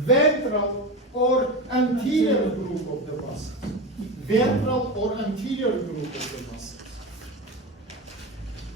ventral or anterior group of the muscles. Ventral or anterior group of the muscles.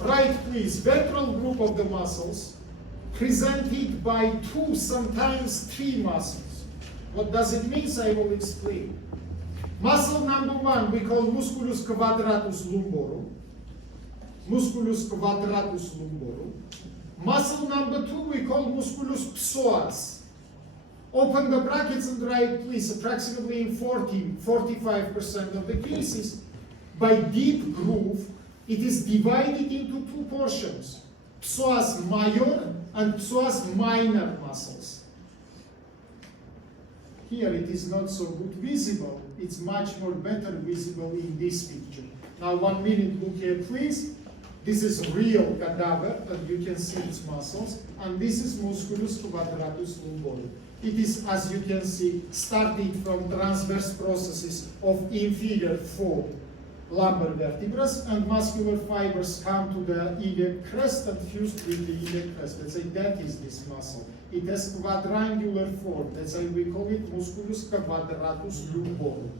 Right, please. Ventral group of the muscles presented by 2, sometimes 3 muscles. What does it mean? I will explain. Muscle number 1 we call musculus quadratus lumborum. Musculus quadratus lumborum. Muscle number 2 we call musculus psoas. Open the brackets and write, please, approximately in 45% of the cases, by deep groove, it is divided into 2 portions, psoas major and psoas minor muscles. Here it is not so good visible, it's much more better visible in this picture. Now 1 minute, look here please. This is real cadaver, and you can see its muscles, and this is musculus quadratus lumborum. It is, as you can see, starting from transverse processes of inferior 4 lumbar vertebrae, and muscular fibers come to the iliac crest and fused with the iliac crest. Let's say that is this muscle. It has quadrangular form. That's why we call it musculus quadratus lumborum.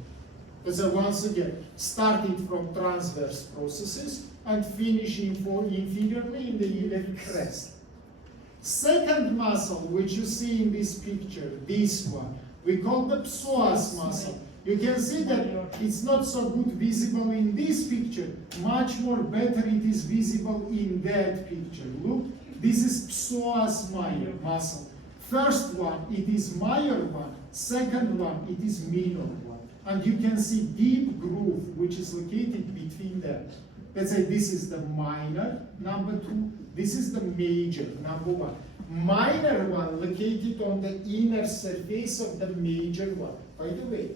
That's once again, starting from transverse processes and finishing inferiorly in the iliac crest. Second muscle, which you see in this picture, this one, we call the psoas muscle. You can see that it's not so good visible in this picture. Much more better it is visible in that picture. Look, this is psoas major muscle. First one, it is major one. Second one, it is minor one. And you can see deep groove, which is located between them. Let's say this is the minor, number 2. This is the major, number 1. Minor one located on the inner surface of the major one. By the way,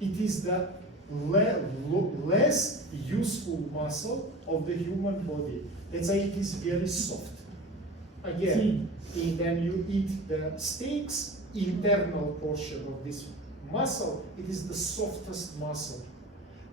it is the less useful muscle of the human body. Let's say it is very soft. Again, when you eat the steaks, internal portion of this muscle, it is the softest muscle.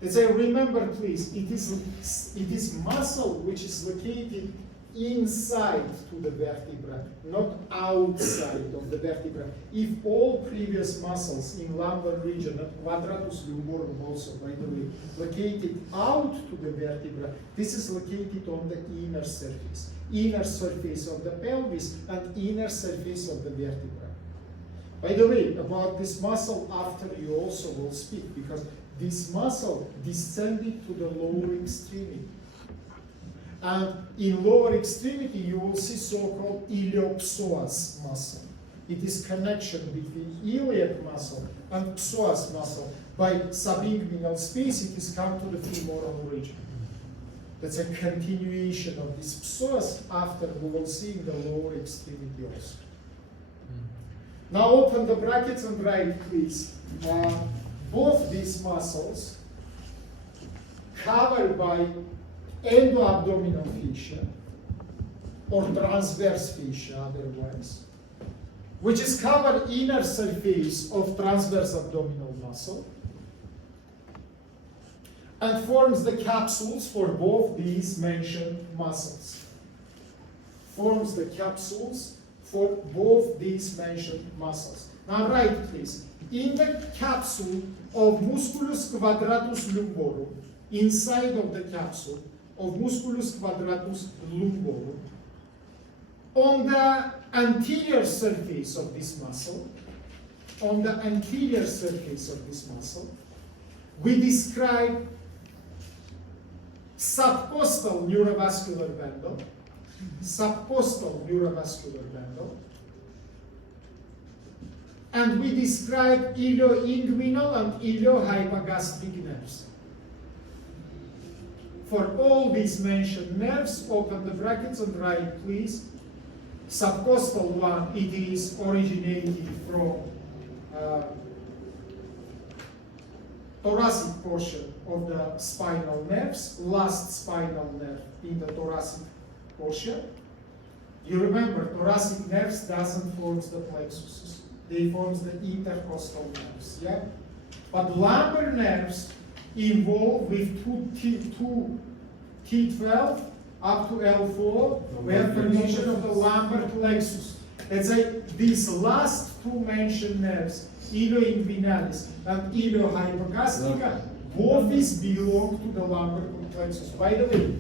Let's say, remember please, it is muscle which is located inside to the vertebra, not outside of the vertebra. If all previous muscles in lumbar region, quadratus lumborum also, by the way, located out to the vertebra, this is located on the inner surface of the pelvis and inner surface of the vertebra. By the way, about this muscle after you also will speak, because this muscle descended to the lower extremity. And in lower extremity, you will see so-called iliopsoas muscle. It is connection between iliac muscle and psoas muscle. By subinguinal space, it is come to the femoral region. That's a continuation of this psoas after we will see in the lower extremity also. Now open the brackets and write, please. Both these muscles covered by endoabdominal fascia, or transverse fascia otherwise, which is covered inner surface of transverse abdominal muscle, and forms the capsules for both these mentioned muscles. Forms the capsules for both these mentioned muscles. Now write please, in the capsule of musculus quadratus lumborum, inside of the capsule of musculus quadratus lumborum, on the anterior surface of this muscle, we describe subcostal neurovascular bundle, and we describe ilioinguinal and iliohypogastric nerves. For all these mentioned nerves, open the brackets and write, please. Subcostal one, it is originated from thoracic portion of the spinal nerves, last spinal nerve in the thoracic portion. You remember, thoracic nerves doesn't form the plexuses. They form the intercostal nerves, yeah? But lumbar nerves involved with T12 up to L4, we have formation of the lumbar plexus. Let's say these last two mentioned nerves, ilioinguinalis and iliohypogastrica, both these belong to the lumbar plexus. By the way,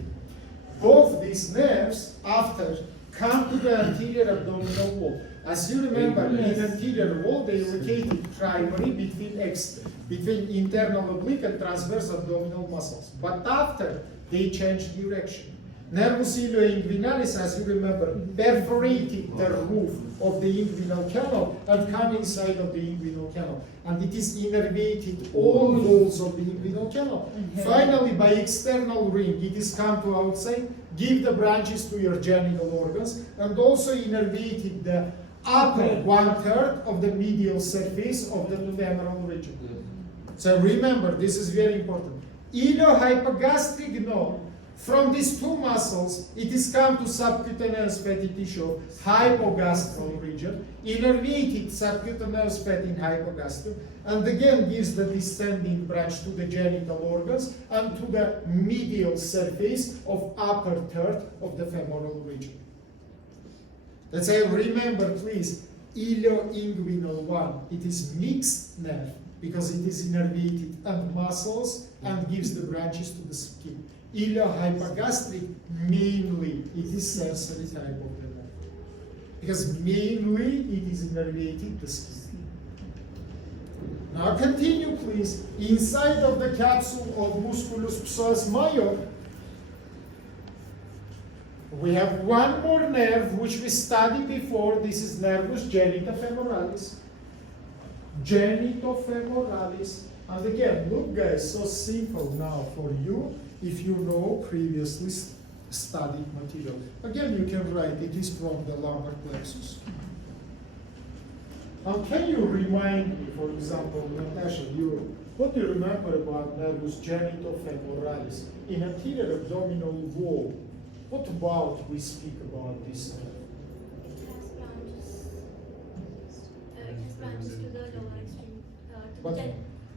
both these nerves, after, come to the anterior abdominal wall. As you remember, in anterior wall, they located primary between internal oblique and transverse abdominal muscles. But after, they changed direction. Nervus ilioinguinalis, as you remember, perforated the roof of the inguinal canal and come inside of the inguinal canal. And it is innervated all walls of the inguinal canal. Finally, by external ring, it is come to outside, give the branches to your genital organs, and also innervated the upper 1/3 of the medial surface of the femoral region. So remember, this is very important. Iliohypogastric nerve, from these two muscles, it is come to subcutaneous fatty tissue of hypogastral region, innervated subcutaneous fat in hypogastrum, and again gives the descending branch to the genital organs and to the medial surface of upper third of the femoral region. Let's say, remember please, ilioinguinal one, it is mixed nerve because it is innervated and muscles and gives the branches to the skin. Iliohypogastric, mainly, it is sensory type of the nerve. Because mainly it is innervated the skin. Now continue please. Inside of the capsule of musculus psoas major, we have one more nerve which we studied before. This is nervus genitofemoralis. Genitofemoralis. And again, look guys, so simple now for you if you know previously studied material. Again, you can write it is from the lumbar plexus. Now, can you remind me, for example, Natasha, what do you remember about nervus genitofemoralis? In anterior abdominal wall, what about we speak about this nerve? It has branches to the lower extreme. But,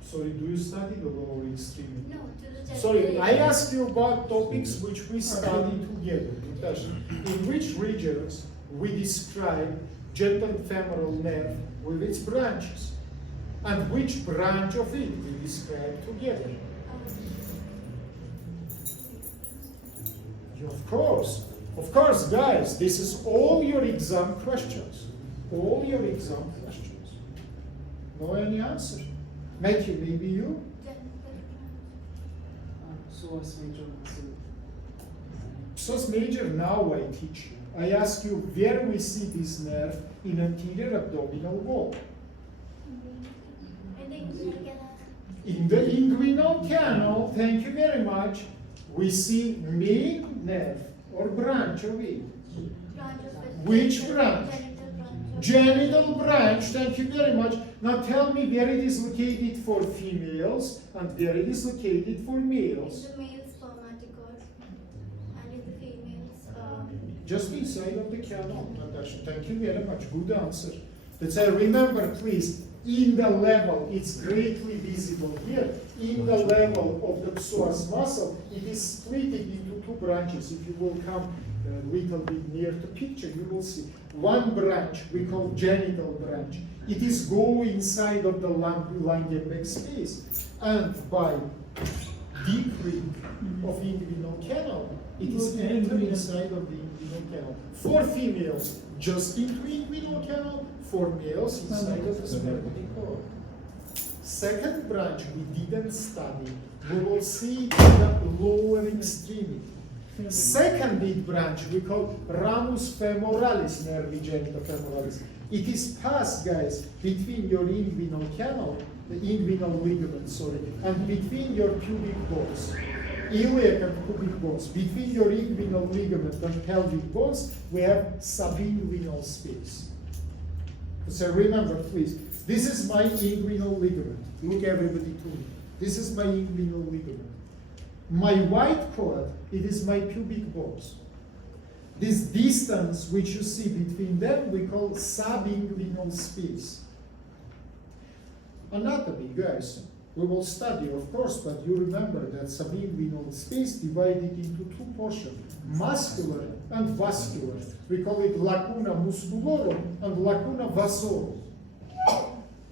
sorry, do you study the lower extremity? No, to the genital. Sorry, I asked you about topics which we study together, Natasha. In which regions we describe genitofemoral nerve with its branches? And which branch of it we describe together? Of course, guys, this is all your exam questions. All your exam questions. No any answer. Matthew, maybe you? Psoas major muscle. Psoas major, now I teach you. I ask you where we see this nerve in anterior abdominal wall. In the inguinal canal, thank you very much, we see main nerve or branch of it. Which branch? Genital branch, thank you very much. Now tell me where it is located for females and where it is located for males. In the male's spermatocord and in the female's Just inside of the canal, Natasha. Thank you very much. Good answer. Let's say, remember please, in the level, it's greatly visible here, in the level of the psoas muscle, it is split into two branches. If you will come a little bit near the picture, you will see. One branch we call genital branch. It is go inside of the Langenbeck space. And by deep ring of inguinal canal, it is entered inside of the inguinal canal. For females, just into inguinal canal. For males, inside of the spermatocord. Second branch we didn't study. We will see in the lower extremity. Second big branch we call ramus femoralis, nervi genitofemoralis. It is passed, guys, between your inguinal canal, the inguinal ligament, sorry, and between your pubic bones. Iliac and pubic bones. Between your inguinal ligament and pelvic bones, we have subinguinal space. So remember, please, this is my inguinal ligament. Look everybody to me. This is my inguinal ligament. My white cord, it is my pubic bones. This distance which you see between them, we call subinguinal space. Anatomy, guys, we will study, of course, but you remember that subinguinal space divided into two portions, muscular and vascular. We call it lacuna musculorum and lacuna vasorum.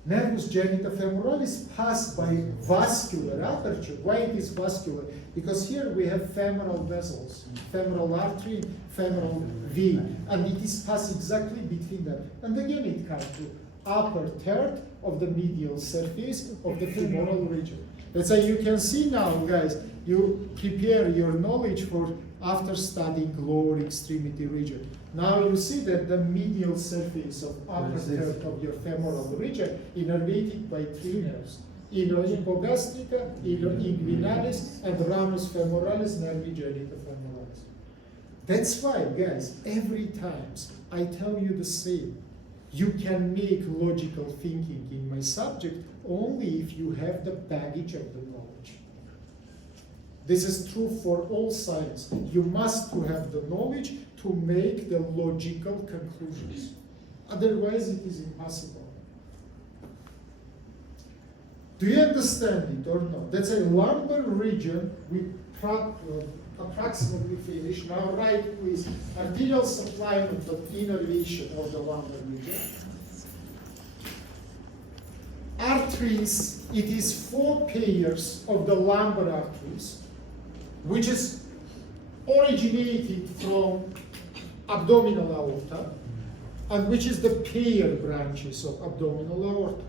Nervus genitofemoralis pass by vascular aperture. Why it is vascular? Because here we have femoral vessels, femoral artery, femoral vein, and it is passed exactly between them. And again it comes to upper third of the medial surface of the femoral region. That's why you can see now, guys, you prepare your knowledge for after studying lower extremity region. Now you see that the medial surface of upper third of your femoral region innervated by three nerves. Hypogastrica, inguinalis, and ramus femoralis, nervi genitofemoralis. That's why, guys, every time I tell you the same. You can make logical thinking in my subject only if you have the baggage of the knowledge. This is true for all science. You must have the knowledge to make the logical conclusions. Otherwise, it is impossible. Do you understand it or not? That's a lumbar region. We approximately finished. Now write, please, arterial supplement of innervation of the lumbar region. Arteries, it is 4 pairs of the lumbar arteries, which is originated from abdominal aorta, and which is the pair branches of abdominal aorta.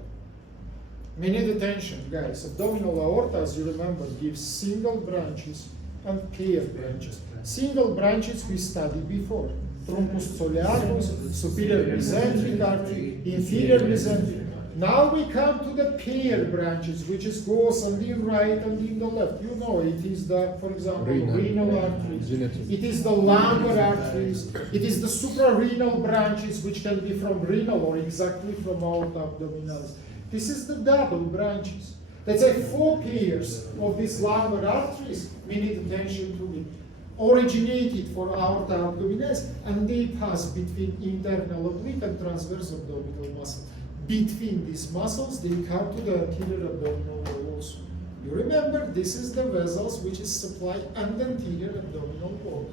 We need attention, guys. Abdominal aorta, as you remember, gives single branches and pair branches. Single branches we studied before. Truncus soleatus, superior mesenteric artery, inferior mesenteric. Now we come to the pair branches, which is goes on the right and in the left. You know, it is the, for example, renal arteries. It is the lumbar arteries. It is the suprarenal branches, which can be from renal or exactly from aorta abdominalis. This is the double branches. Let's say 4 pairs of these lumbar arteries, we need attention to it, originated for aorta abdominalis, and they pass between internal oblique and transverse abdominal muscle. Between these muscles, they come to the anterior abdominal wall also. You remember, this is the vessels which is supplied under anterior abdominal wall.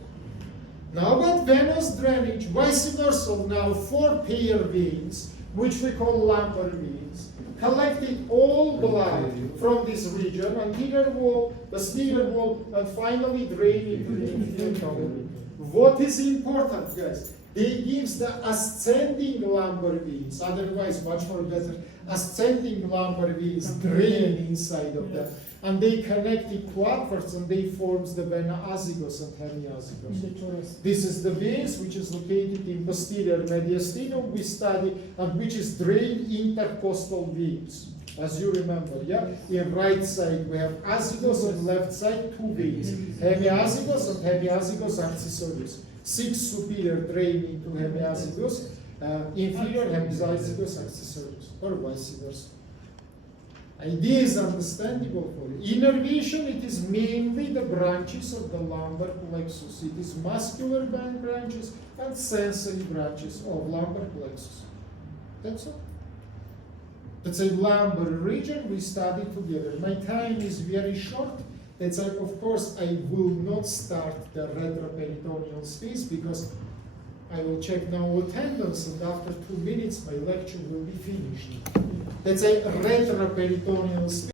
Now about venous drainage, vice versa, now 4 pair veins, which we call lumbar veins, collecting all blood from this region, anterior wall, posterior wall, and finally draining to the inferior column. What is important, guys? They gives the ascending lumbar veins, otherwise much more better, ascending lumbar veins drain inside of them, and they connect it to upwards, and they forms the vena azygos and hemiazygos. This is the veins which is located in posterior mediastinum we study, and which is drained intercostal veins. As you remember, yeah? In right side we have azygos, and left side 2 veins, hemiazygos and hemiazygos accessorius. 6 superior drain into hemiazygos, inferior hemiazygos accessorius, or vice versa. Idea is understandable for you. Innervation, it is mainly the branches of the lumbar plexus. It is muscular branches and sensory branches of lumbar plexus. That's all. That's a lumbar region we study together. My time is very short. That's why, of course, I will not start the retroperitoneal space because I will check now attendance, and after 2 minutes my lecture will be finished. That's a retroperitoneal space.